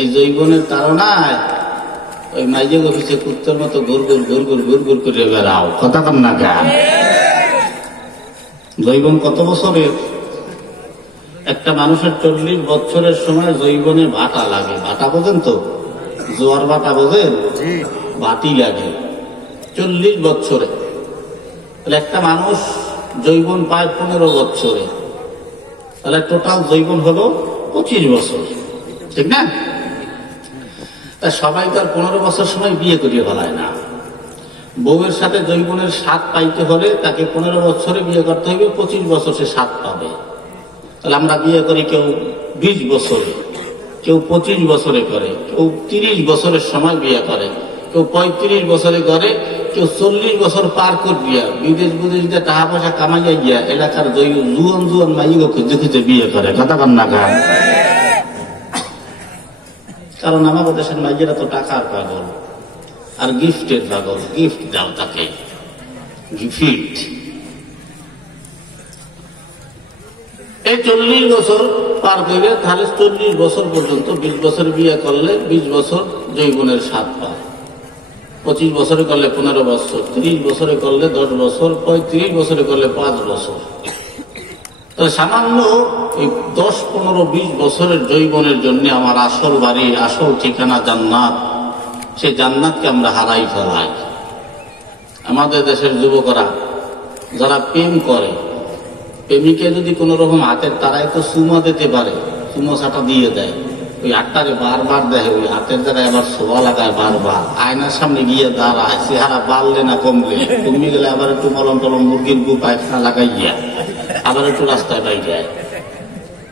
এই যৌবনের তাড়নায় ওই মাইজে অফিসে কুত্তার মতো ঘুর ঘুর করে বেড়াও, কথা কন না গা। যৌবন কত বছরের? একটা মানুষের 40 বছরের সময় যৌবনে ভাটা লাগে। ভাটা বোঝেন তো? জোয়ার ভাটা বোঝেন? ভাটি লাগে 40 বছরে। তাহলে একটা মানুষ যৌবন পায় 15 বছরে, তাহলে টোটাল যৌবন হলো 25 বছর, ঠিক না? তা সবাই তার 15 বছর সময় বিয়ে করিয়ে ফেলায় না। বউয়ের সাথে যৌবনের স্বাদ পাইতে হলে তাকে 15 বছরে বিয়ে করতে হবে, 25 বছর সে স্বাদ পাবে। তাহলে আমরা বিয়ে করি কেউ 20 বছরে, কেউ 25 বছরে করে, কেউ 30 বছরের সময় বিয়ে করে, কেউ 35 বছরে করে, কেউ 40 বছর পার করে দিয়া বিদেশ দিয়ে টাকা পয়সা কামাইয়া গিয়া এলাকার জুয়ান মাইগো খুঁজে বিয়ে করে, কথা কন না গা। কারণ আমাদের দেশের মাইয়েরা তো টাকার পাগল আর গিফটের পাগল। গিফট দাও তাকে, গিফট। এই 40 বছর পার করে তাহলে 40 বছর পর্যন্ত 20 বছর বিয়ে করলে 20 বছর যৌবনের স্বাদ পায়, 25 বছরে করলে 15 বছর, 30 বছরে করলে 10 বছর, 35 বছরে করলে 5 বছর। তাহলে সামান্য এই 10, 15, 20 বছরের যৌবনের জন্য আমার আসল বাড়ি, আসল ঠিকানা জান্নাত, সেই জান্নাতকে আমরা হারাই ফেলাই। আমাদের দেশের যুবকরা যারা প্রেম করে, প্রেমিকে যদি কোন রকম হাতের তারাই তো চুমা দিতে পারে, চুমো ছাটা দিয়ে দেয়, ওই হাতটারে বারবার দেখে, ওই হাতের দ্বারা আবার শোভা লাগায় বারবার, আয়নার সামনে গিয়ে দাঁড়ায়, চেহারা বাড়লে না কমলে, কমে গেলে আবার একটু মলম টলম মুরগির গু পায়খানা লাগাই গিয়া আবার একটু রাস্তায় পাই যায়।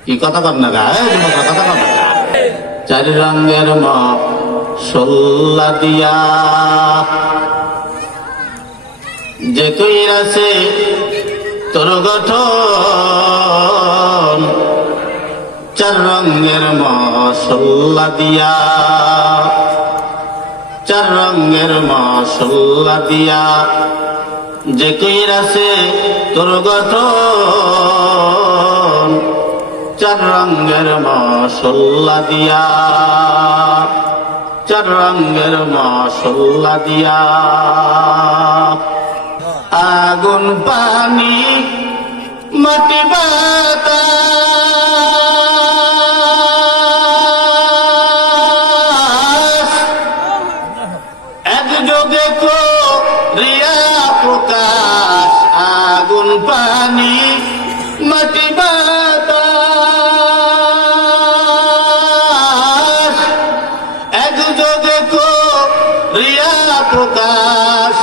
কি কথা কর না গা, কথা কর না গা। 4 রঙের মশলা দিয়া যে কইরাছে তোর গঠন, 4 রঙের মশলা দিয়া, 4 রঙের মশলা দিয়া যে কইরাছে তোর গঠন, 4 রঙের মশলা দিয়া, 4 রঙের মশলা দিয়া। আগুন পানি মাটি বাতাস একযোগে করিয়া প্রকাশ। আগুন পানি মাটি বাতাস একযোগে করিয়া প্রকাশ।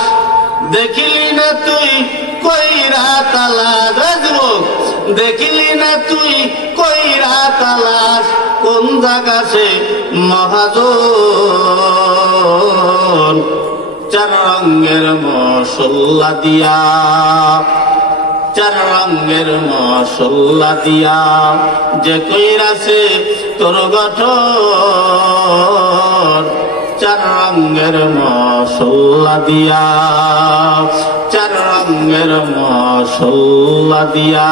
দেখিলি না তুই কইরা তালাশ, দেখিলি না তুই কইরা তালাশ, কোন জায়গা সে মহাজন। 4 রঙের মশলা দিয়া, 4 রঙের মশলা দিয়া যে কইরাছে তোর গঠন, 4 রঙের মশলা দিয়া, 4 রঙের মশলা দিয়া।